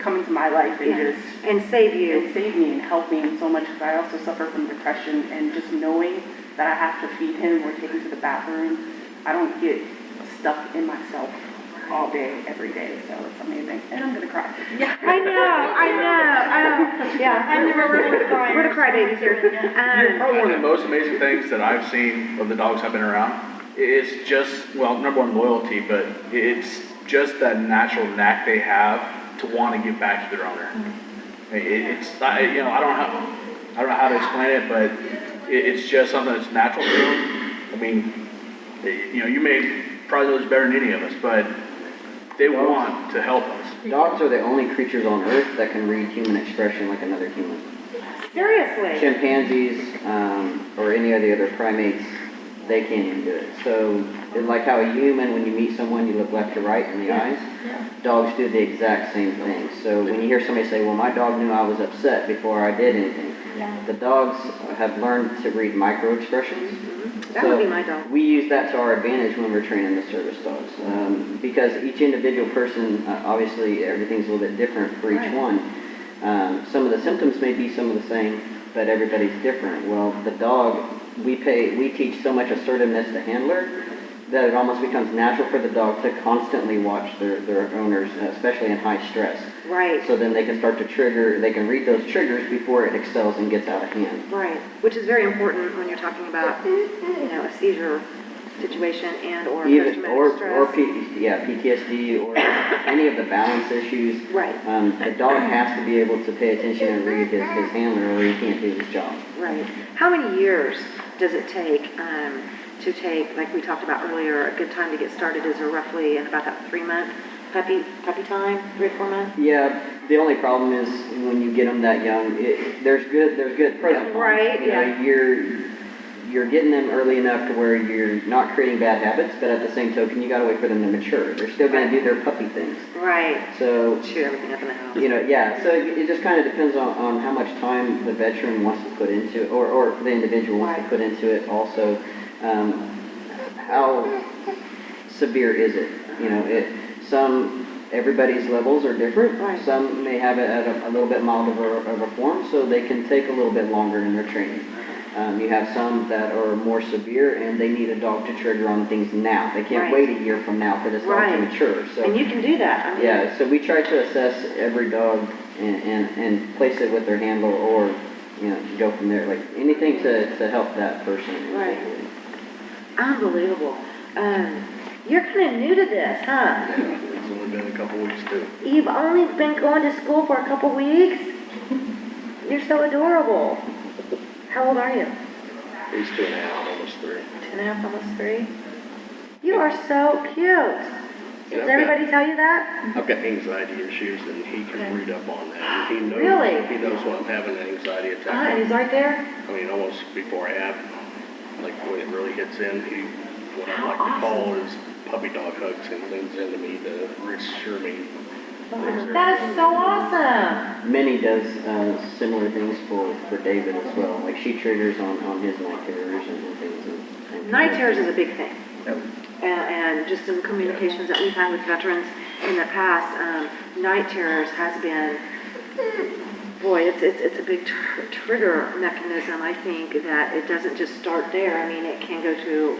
come into my life and just save you. And save me and help me so much, because I also suffer from depression, and just knowing that I have to feed him or take him to the bathroom, I don't get stuck in myself all day, every day, so it's amazing. And I'm going to cry. Yeah, I know. Yeah, we're the crybabies here. Probably one of the most amazing things that I've seen of the dogs I've been around is just, well, number one, loyalty, but it's just that natural knack they have to want to give back to their owner. I don't know how to explain it, but it's just something that's natural to them. I mean, you may probably know this better than any of us, but they want to help us. Dogs are the only creatures on Earth that can read human expression like another human. Seriously? Chimpanzees or any of the other primates, they can't even do it. So, like how a human, when you meet someone, you look left to right in the eyes, dogs do the exact same thing. So when you hear somebody say, well, my dog knew I was upset before I did anything, the dogs have learned to read micro-expressions. That would be my dog. We use that to our advantage when we're training the service dogs, because each individual person, obviously everything's a little bit different for each one. Some of the symptoms may be some of the same, but everybody's different. Well, the dog, we teach so much assertiveness to handler that it almost becomes natural for the dog to constantly watch their owners, especially in high stress. Right. So then they can start to trigger, they can read those triggers before it excels and gets out of hand. Right, which is very important when you're talking about, a seizure situation and or post-traumatic stress. PTSD or any of the balance issues. Right. The dog has to be able to pay attention and read his handler, or he can't do his job. Right. How many years does it take to take, like we talked about earlier, a good time to get started is roughly in about that 3-month puppy time, 3 or 4 months? Yeah, the only problem is when you get them that young, there's good pros and cons. Right, You're getting them early enough to where you're not creating bad habits, but at the same token, you got to wait for them to mature. They're still going to do their puppy things. Right. So chew everything up in the house. So it just kind of depends on how much time the veteran wants to put into it, or the individual wants to put into it. Also, how severe is it? Everybody's levels are different. Right. Some may have it at a little bit mild of a form, so they can take a little bit longer in their training. You have some that are more severe, and they need a dog to trigger on things now. They can't wait a year from now for this dog to mature. So, and you can do that. So we try to assess every dog and place it with their handler, or go from there. Like anything to help that person. Right. Unbelievable. You're kind of new to this, huh? Yeah, it's only been a couple weeks too. You've only been going to school for a couple weeks? You're so adorable. How old are you? He's 2.5, almost 3. 2.5, almost 3? You are so cute. Does everybody tell you that? I've got anxiety issues, and he can read up on that. And he knows, Really? He knows when I'm having an anxiety attack. And he's right there? I mean, almost before I have, like when it really hits in, what I like to call is puppy dog hugs and leans into me to reassure me. That is so awesome. Minnie does similar things for David as well. Like she triggers on his night terrors and things. And Night terrors is a big thing. And just some communications that we've had with veterans in the past, night terrors has been, boy, it's a big trigger mechanism. I think that it doesn't just start there. I mean, it can go to,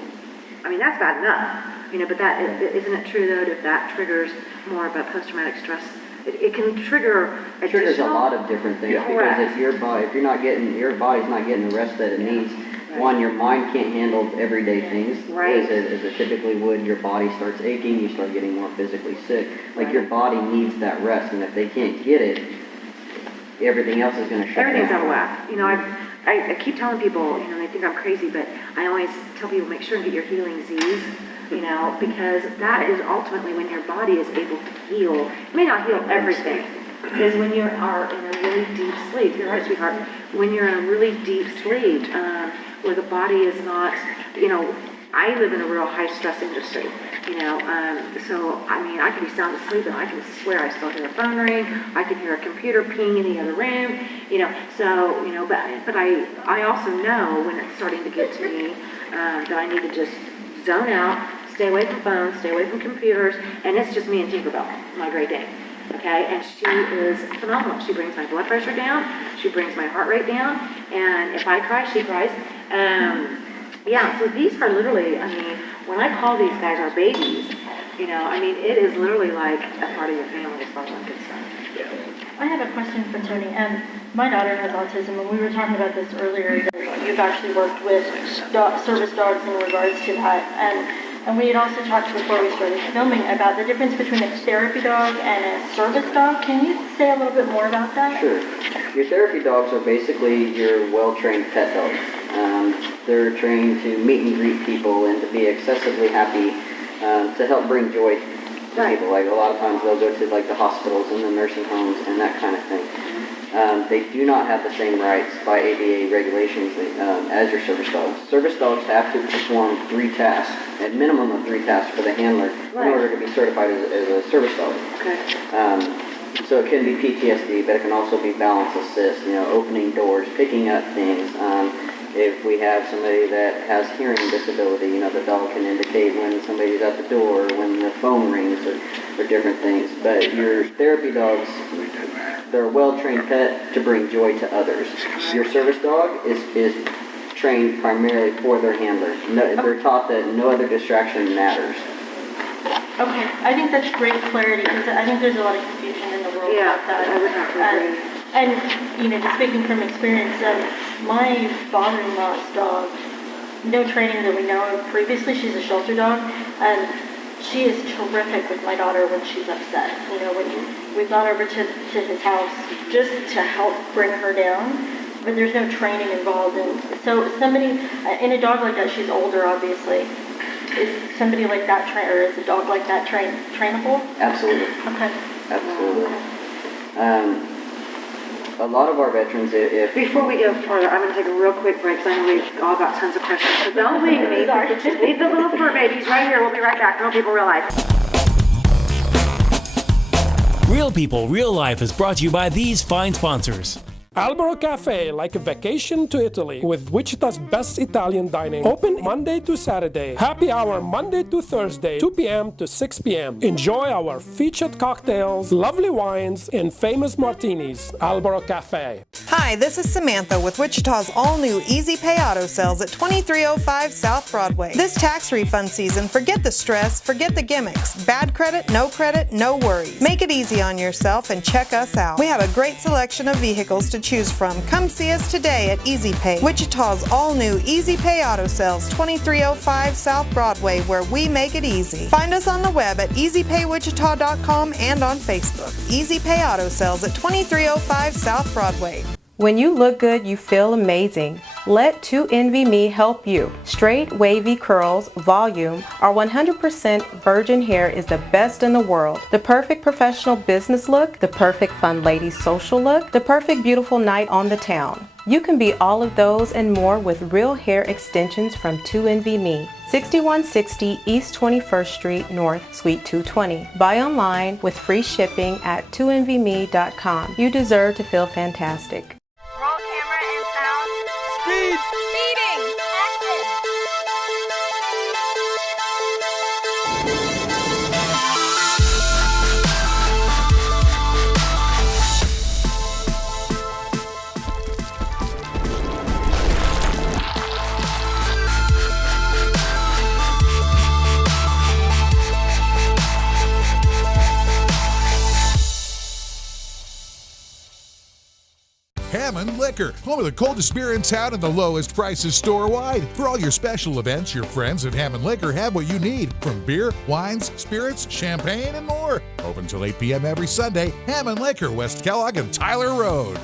I mean, that's bad enough, you know, but that, isn't it true though, if that triggers more of a post-traumatic stress, it can trigger it triggers a lot of different things because if your body's not getting the rest that it needs. One, your mind can't handle everyday things as it typically would. Your body starts aching, you start getting more physically sick. Like your body needs that rest, and if they can't get it, everything else is going to shut down. Everything's out of whack. You know, I keep telling people, you know, they think I'm crazy, but I always tell people, make sure and get your healing Z's, you know, because that is ultimately when your body is able to heal. It may not heal everything, because when you are in a really deep sleep, you're right, sweetheart, when you're in a really deep sleep, where the body is not, you know, I live in a real high-stress industry, you know, so, I mean, I can be sound asleep and I can swear I still hear a phone ring, I can hear a computer ping in the other room, you know, so, you know, but I also know when it's starting to get to me, that I need to just zone out, stay away from phones, stay away from computers, and it's just me and Tinkerbell, my Great Dane. Okay, and she is phenomenal. She brings my blood pressure down, she brings my heart rate down, and if I cry, she cries. Yeah, so these are literally, I mean, when I call these guys our babies, you know, I mean, it is literally like a part of your family as far as I'm concerned. I have a question for Tony. My daughter has autism, and we were talking about this earlier. You've actually worked with service dogs in regards to that, and we had also talked before we started filming about the difference between a therapy dog and a service dog. Can you say a little bit more about that? Sure. Your therapy dogs are basically your well-trained pet dogs. They're trained to meet and greet people and to be excessively happy, to help bring joy to people. Like a lot of times they'll go to like the hospitals and the nursing homes and that kind of thing. They do not have the same rights by ADA regulations as your service dogs. Service dogs have to perform 3 tasks, at minimum of 3 tasks for the handler in order to be certified as a service dog. So it can be PTSD, but it can also be balance assist, you know, opening doors, picking up things. If we have somebody that has hearing disability, you know, the dog can indicate when somebody's at the door, when the phone rings, or different things. But your therapy dogs, they're a well-trained pet to bring joy to others. Your service dog is trained primarily for their handler. They're taught that no other distraction matters. Okay, I think that's great clarity, because I think there's a lot of confusion in the world about that. I would have to agree. And, you know, just speaking from experience, my father-in-law's dog, no training that we know of previously, she's a shelter dog, and she is terrific with my daughter when she's upset. You know, when we've gone over to his house just to help bring her down, but there's no training involved. And so somebody, in a dog like that, she's older, obviously. Is somebody like that or is a dog like that trainable? Absolutely. Okay. Absolutely. A lot of our veterans, if... Before we go further, I'm going to take a real quick break because I know we've all got tons of questions. So don't leave me. Leave the little fur babies right here. We'll be right back. Real People, Real Life. Real People, Real Life is brought to you by these fine sponsors. Albero Cafe, like a vacation to Italy, with Wichita's best Italian dining. Open Monday to Saturday. Happy hour Monday to Thursday, 2 p.m. to 6 p.m. Enjoy our featured cocktails, lovely wines, and famous martinis. Albero Cafe. Hi, this is Samantha with Wichita's all-new Easy Pay Auto Sales at 2305 South Broadway. This tax refund season, forget the stress, forget the gimmicks. Bad credit, no worries. Make it easy on yourself and check us out. We have a great selection of vehicles to choose from. Come see us today at Easy Pay, Wichita's all-new Easy Pay Auto Sales, 2305 South Broadway, where we make it easy. Find us on the web at easypaywichita.com and on Facebook. Easy Pay Auto Sales at 2305 South Broadway. When you look good, you feel amazing. Let 2NVMe help you. Straight, wavy curls, volume, our 100% virgin hair is the best in the world. The perfect professional business look, the perfect fun lady social look, the perfect beautiful night on the town. You can be all of those and more with real hair extensions from 2NVMe. 6160 East 21st Street North, Suite 220. Buy online with free shipping at 2NVMe.com. You deserve to feel fantastic. Roll camera and sound. Speed! Speeding! Action! Hammond Liquor, home of the coldest beer in town and the lowest prices store-wide. For all your special events, your friends at Hammond Liquor have what you need, from beer, wines, spirits, champagne, and more. Open till 8 p.m. every Sunday. Hammond Liquor, West Kellogg and Tyler Road.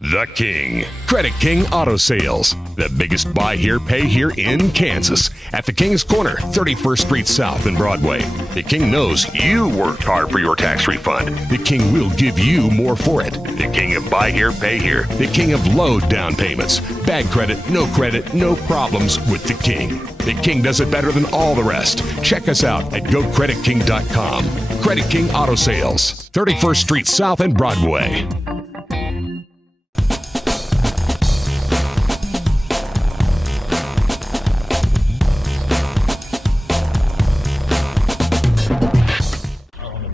The King. Credit King Auto Sales. The biggest buy here, pay here in Kansas. At the King's Corner, 31st Street South and Broadway. The King knows you worked hard for your tax refund. The King will give you more for it. The King of buy here, pay here. The King of low down payments. Bad credit, no problems with the King. The King does it better than all the rest. Check us out at GoCreditKing.com. Credit King Auto Sales, 31st Street South and Broadway.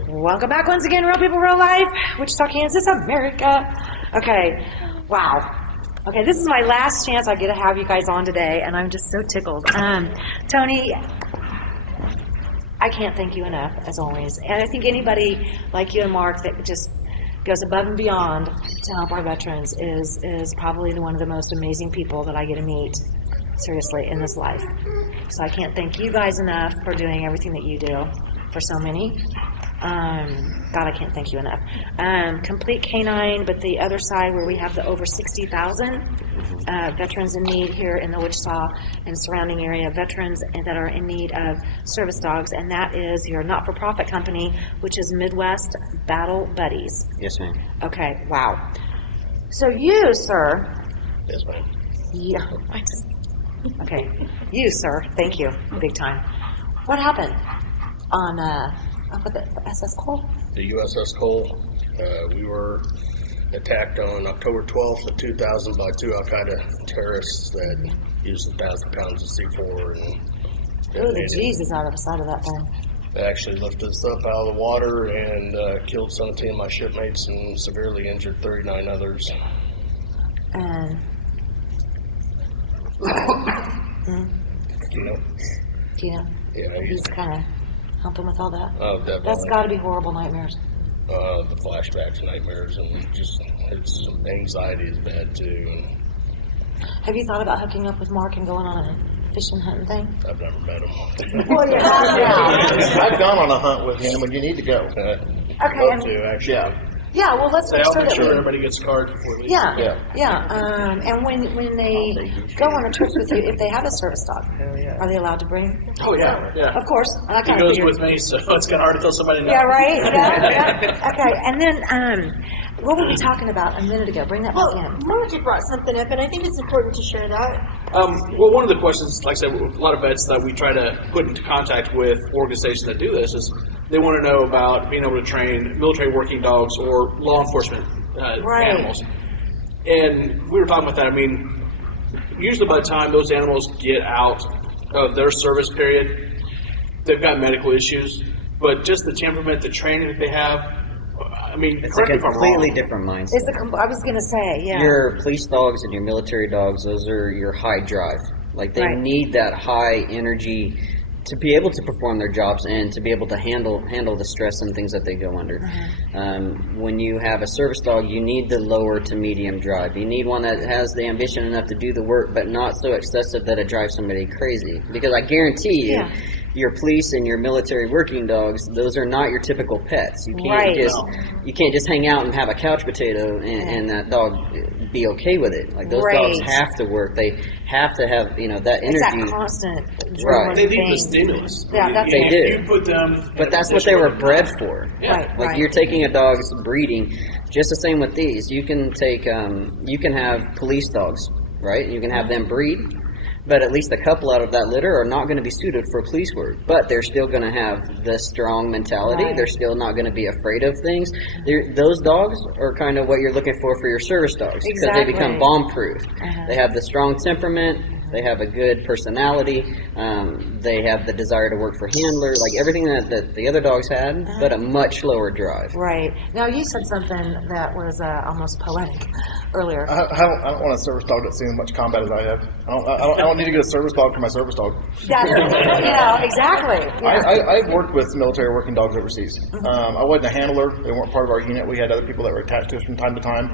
Welcome back once again, Real People, Real Life, Wichita, Kansas, America. Okay, wow. Okay, this is my last chance I get to have you guys on today, and I'm just so tickled. Tony, I can't thank you enough, as always. And I think anybody like you and Mark that just goes above and beyond to help our veterans is probably one of the most amazing people that I get to meet, seriously, in this life. So I can't thank you guys enough for doing everything that you do for so many. God, I can't thank you enough. Complete Canine, but the other side where we have the over 60,000 veterans in need here in the Wichita and surrounding area, veterans that are in need of service dogs, and that is your not-for-profit company, which is Midwest Battle Buddies. Yes, ma'am. Okay, wow. So you, sir. Yes, ma'am. Yeah, okay. You, sir, thank you, big time. What happened on, up at the SS Cole? The USS Cole. We were attacked on October 12th of 2000 by two Al-Qaeda terrorists that used 1,000 pounds of C4 and Oh, the Jesus out of the side of that thing. They actually lifted us up out of the water and killed 17 of my shipmates and severely injured 39 others. And You know? Yeah, he's kind of helping with all that. Oh, definitely. That's got to be horrible nightmares. The flashbacks, nightmares, and just it's anxiety is bad too. And Have you thought about hooking up with Mark and going on a fishing hunting thing? I've never met him. Well, you have now. I've gone on a hunt with him, and you need to go. Okay. Love to, actually. Yeah, well, let's make I'll sure make that sure we... everybody gets cards before we leave. Yeah. And when they go on a trip with you, if they have a service dog, are they allowed to bring? Oh, yeah. Of course. I He kinda goes figured. with me, so it's kind of hard to tell somebody no. Yeah, right? Yeah. Okay, and then what were we talking about a minute ago? Bring that back in. Mark had brought something up, and I think it's important to share that. Well, one of the questions, like I said, a lot of vets that we try to put into contact with organizations that do this is they want to know about being able to train military working dogs or law enforcement animals. And we were talking about that. I mean, usually by the time those animals get out of their service period, they've got medical issues. But just the temperament, the training that they have, I mean, It's a correct me if I'm completely wrong. different mindset. I was going to say, yeah. Your police dogs and your military dogs, those are your high drive. Like, they Right. need that high energy to be able to perform their jobs and to be able to handle the stress and things that they go under. When you have a service dog, you need the lower to medium drive. You need one that has the ambition enough to do the work, but not so excessive that it drives somebody crazy. Because I guarantee you, your police and your military working dogs, those are not your typical pets. You can't Right. you can't just hang out and have a couch potato and that dog be okay with it. Like those dogs Right. have to work. They have to have that It's that energy. constant Right. They need the thing. stimulus. Yeah, that's They it. do. You put them. But that's what they were bred for. Yeah. Right, Like right. you're taking a dog's breeding, just the same with these. You can take, you can have police dogs, right? You can have them breed, but at least a couple out of that litter are not going to be suited for police work. But they're still going to have the strong mentality. Right. They're still not going to be afraid of things. Those dogs are kind of what you're looking for your service dogs because they Exactly. become bomb-proof. Uh-huh. They have the strong temperament. They have a good personality. They have the desire to work for handler, like everything that the other dogs had, but a much lower drive. Right. Now, you said something that was almost poetic earlier. I don't want a service dog that's seen as much combat as I have. I don't need to get a service dog for my service dog. That's, exactly. Yeah. I've worked with military working dogs overseas. I wasn't a handler. They weren't part of our unit. We had other people that were attached to us from time to time.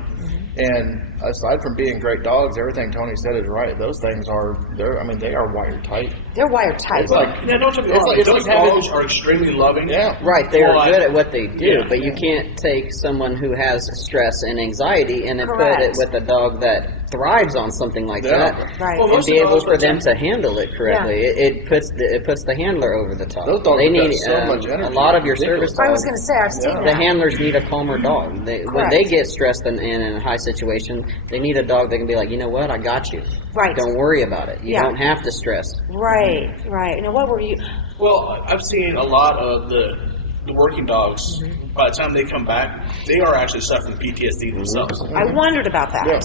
And aside from being great dogs, everything Tony said is right. Those things they are wired tight. They're wired tight. It's like, Yeah, don't get me wrong. Those dogs are extremely loving. Yeah. Right, they are Well, good at what they do, yeah. but you can't take someone who has stress and anxiety and then put Correct. it with a dog that thrives on something like Yeah. that, Right. Well, and most be of the able dogs for are them to handle it correctly. It puts the handler over the top. Those dogs they have need got so much a energy. lot of your Ridiculous. service I was dogs. going to say, I've seen The that. handlers need a calmer dog. When Correct. they get stressed in a high situation, they need a dog that can be like, you know what, I got you. Right. Don't worry about it. You Yeah. don't have to stress. Right, right. Now, what were you? Well, I've seen a lot of the working dogs. By the time they come back, they are actually suffering PTSD themselves. I wondered about that.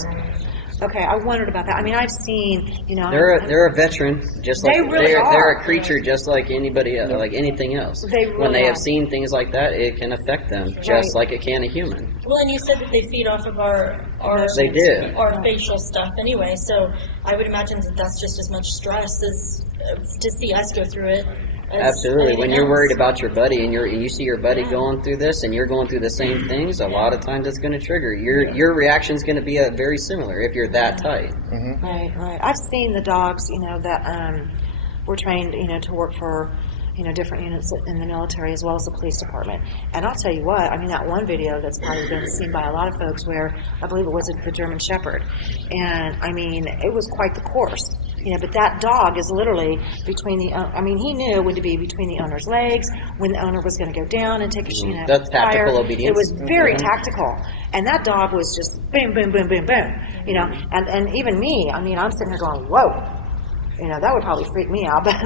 Okay, I wondered about that. I mean, I've seen, They're a veteran, just like They really they're are. a creature, just like anybody else, like anything else. They when really they are. have seen things like that, it can affect them, just like it can a human. Well, and you said that they feed off of our They do. our facial stuff anyway. So I would imagine that that's just as much stress as to see us go through it. as Absolutely. When anything you're else. worried about your buddy and you see your buddy going through this and you're going through the same things, a lot of times it's going to trigger. Your reaction's going to be very similar if you're that tight. Right, right. I've seen the dogs, that were trained, to work for, different units in the military as well as the police department. And I'll tell you what, I mean, that one video that's probably been seen by a lot of folks where I believe it was the German Shepherd. And, I mean, it was quite the course. But that dog is literally between he knew when to be between the owner's legs, when the owner was going to go down and take a, That's fire. tactical obedience. It was very Mhm. tactical. And that dog was just boom, boom, boom, boom, boom. And even me, I mean, I'm sitting here going, whoa. That would probably freak me out. But,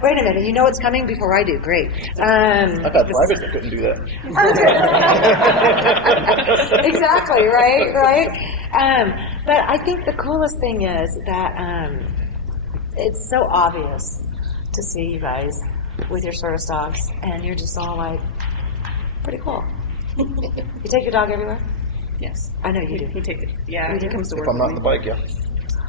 wait a minute, it's coming before I do. Great. I've had privates that couldn't do that. Exactly, right? But I think the coolest thing is that it's so obvious to see you guys with your service dogs, and you're just all like, pretty cool. You take your dog everywhere? Yes. I know you do. We take it. Yeah, he comes to If work. I'm not on the bike, yeah.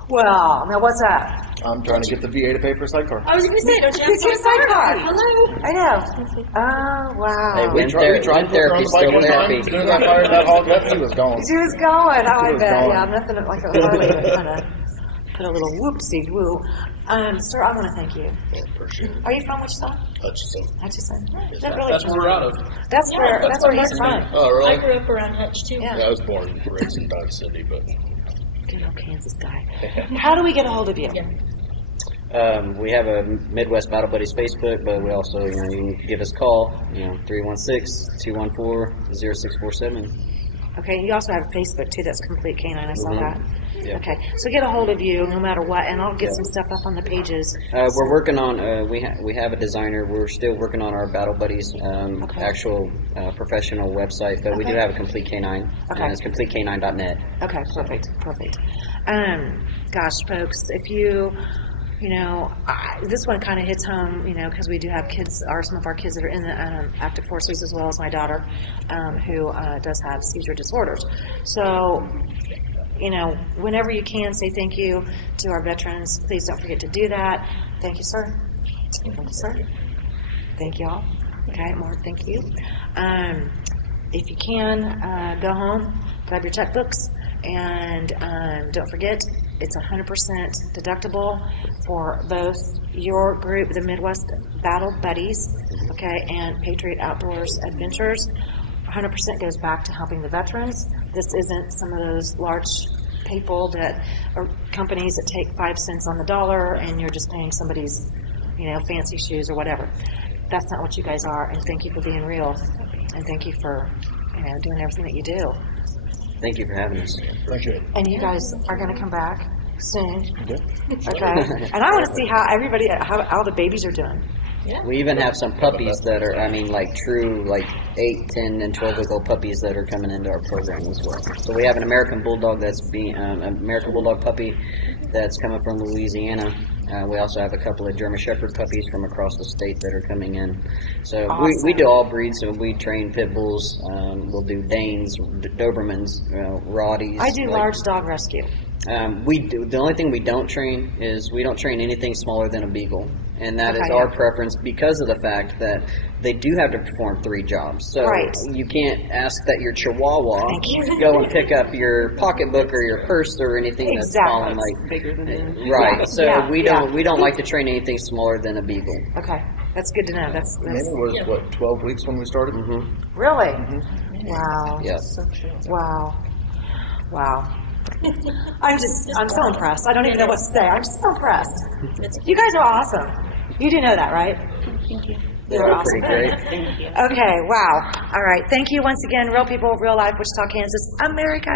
Well, now what's that? I'm trying to get the VA to pay for a sidecar. I was going to say, don't you have It's your sidecar. Hello. I know. Oh, wow. Hey, We tried to put her on the bike one time. As soon as I fired that hog up, she was gone. She was going. Oh, I was bet. going. Yeah, nothing like a Harley that kind of put a little whoopsie woo. Sir, I want to thank you. Are you from Wichita? Hutchinson. Hutchinson. Yes, That ma'am. really That's where we're out of. That's where he's from. Oh, really? I grew up around Hutch too. Yeah. Yeah, I was born and raised in Dodge City, but Good old Kansas guy. How do we get a hold of you? We have a Midwest Battle Buddies Facebook, but we also, you can give us a call, 316-214-0647. Okay, and you also have Facebook too. That's Complete Canine. I saw Mhm. that. Yeah. Okay, so get a hold of you no matter what, and I'll get some stuff up on the pages. We're working on, we have a designer. We're still working on our Battle Buddies actual professional website, but we do Okay. have a Complete Canine. Okay. And it's CompleteCanine.net. Okay, perfect. Gosh, folks, if you, this one kind of hits home, because we do have kids, or some of our kids that are in the active forces, as well as my daughter, who does have seizure disorders. So, whenever you can, say thank you to our veterans. Please don't forget to do that. Thank you, sir. Thank you, sir. Thank you all. Okay, Mark, thank you. If you can, go home, grab your checkbooks, and don't forget, It's 100% deductible for both your group, the Midwest Battle Buddies, okay, and Patriot Outdoors Adventures. 100% goes back to helping the veterans. This isn't some of those large people that are companies that take 5 cents on the dollar and you're just paying somebody's, fancy shoes or whatever. That's not what you guys are, and thank you for being real, and thank you for, doing everything that you do. Thank you for having us. Thank you. And you guys are going to come back soon. Okay. And I want to see how the babies are doing. Yeah. We even have some puppies that are, true, 8, 10, and 12-week-old puppies that are coming into our program as well. So we have an American Bulldog American Bulldog puppy that's coming from Louisiana. We also have a couple of German Shepherd puppies from across the state that are coming in. So awesome. we do all breeds. So we train pit bulls. We'll do Danes, Dobermans, Rotties. I do large dog rescue. The only thing we don't train is we don't train anything smaller than a beagle, and that is Okay, our yeah. preference because of the fact that they do have to perform 3 jobs. So Right. you can't ask that your Chihuahua Thank you. go and pick up your pocketbook or your purse or anything that's falling bigger than them. right. Yeah, So yeah, we yeah. don't like to train anything smaller than a beagle. Okay, that's good to know. That's Minnie was, 12 weeks when we started? Mm-hmm. really wow. Yes. Wow. Wow. I'm so impressed. I don't even know what to say. I'm so impressed. You guys are awesome. You do know that, right? Thank you. You're awesome. Pretty great. Thank you. Okay, wow. All right. Thank you once again, real people, real life, Wichita, Kansas, America.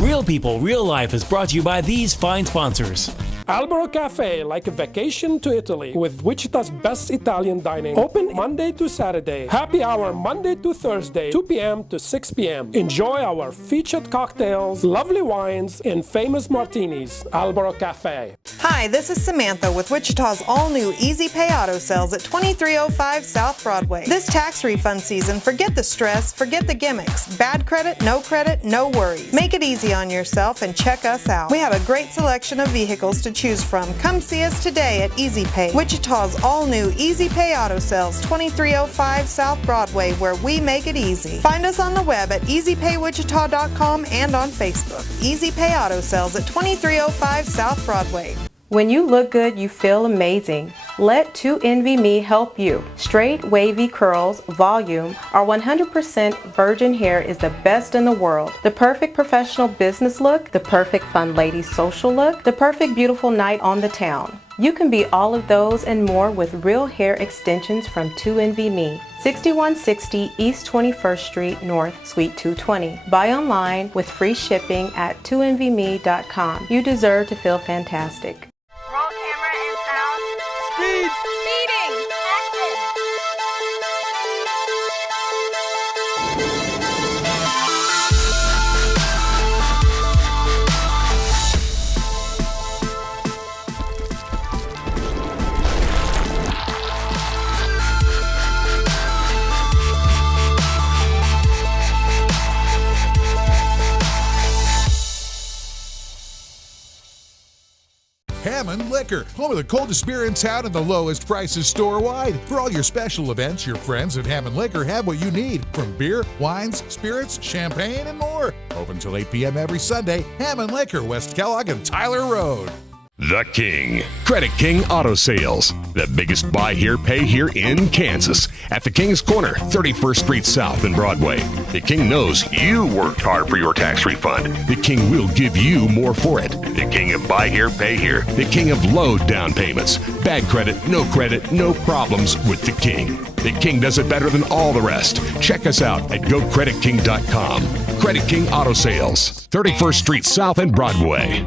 Real People, Real Life is brought to you by these fine sponsors. Albero Cafe, like a vacation to Italy, with Wichita's best Italian dining. Open Monday to Saturday. Happy hour Monday to Thursday, 2 p.m. to 6 p.m. Enjoy our featured cocktails, lovely wines, and famous martinis. Albero Cafe. Hi, this is Samantha with Wichita's all-new Easy Pay Auto Sales at 2305 South Broadway. This tax refund season, forget the stress, forget the gimmicks. Bad credit, no worries. Make it easy on yourself and check us out. We have a great selection of vehicles to choose from. Come see us today at Easy Pay, Wichita's all-new Easy Pay Auto Sales, 2305 South Broadway, where we make it easy. Find us on the web at easypaywichita.com and on Facebook. Easy Pay Auto Sales at 2305 South Broadway. When you look good, you feel amazing. Let 2NVMe help you. Straight, wavy curls, volume, our 100% virgin hair is the best in the world. The perfect professional business look, the perfect fun lady social look, the perfect beautiful night on the town. You can be all of those and more with real hair extensions from 2NVMe. 6160 East 21st Street North, Suite 220. Buy online with free shipping at 2NVMe.com. You deserve to feel fantastic. Roll camera and sound. Speed! Speeding! Action! Hammond Liquor, home of the coldest beer in town and the lowest prices store-wide. For all your special events, your friends at Hammond Liquor have what you need, from beer, wines, spirits, champagne, and more. Open till 8 p.m. every Sunday. Hammond Liquor, West Kellogg and Tyler Road. The King. Credit King Auto Sales. The biggest buy here, pay here in Kansas. At the King's Corner, 31st Street South and Broadway. The King knows you worked hard for your tax refund. The King will give you more for it. The King of buy here, pay here. The King of low down payments. Bad credit, no problems with the King. The King does it better than all the rest. Check us out at GoCreditKing.com. Credit King Auto Sales, 31st Street South and Broadway.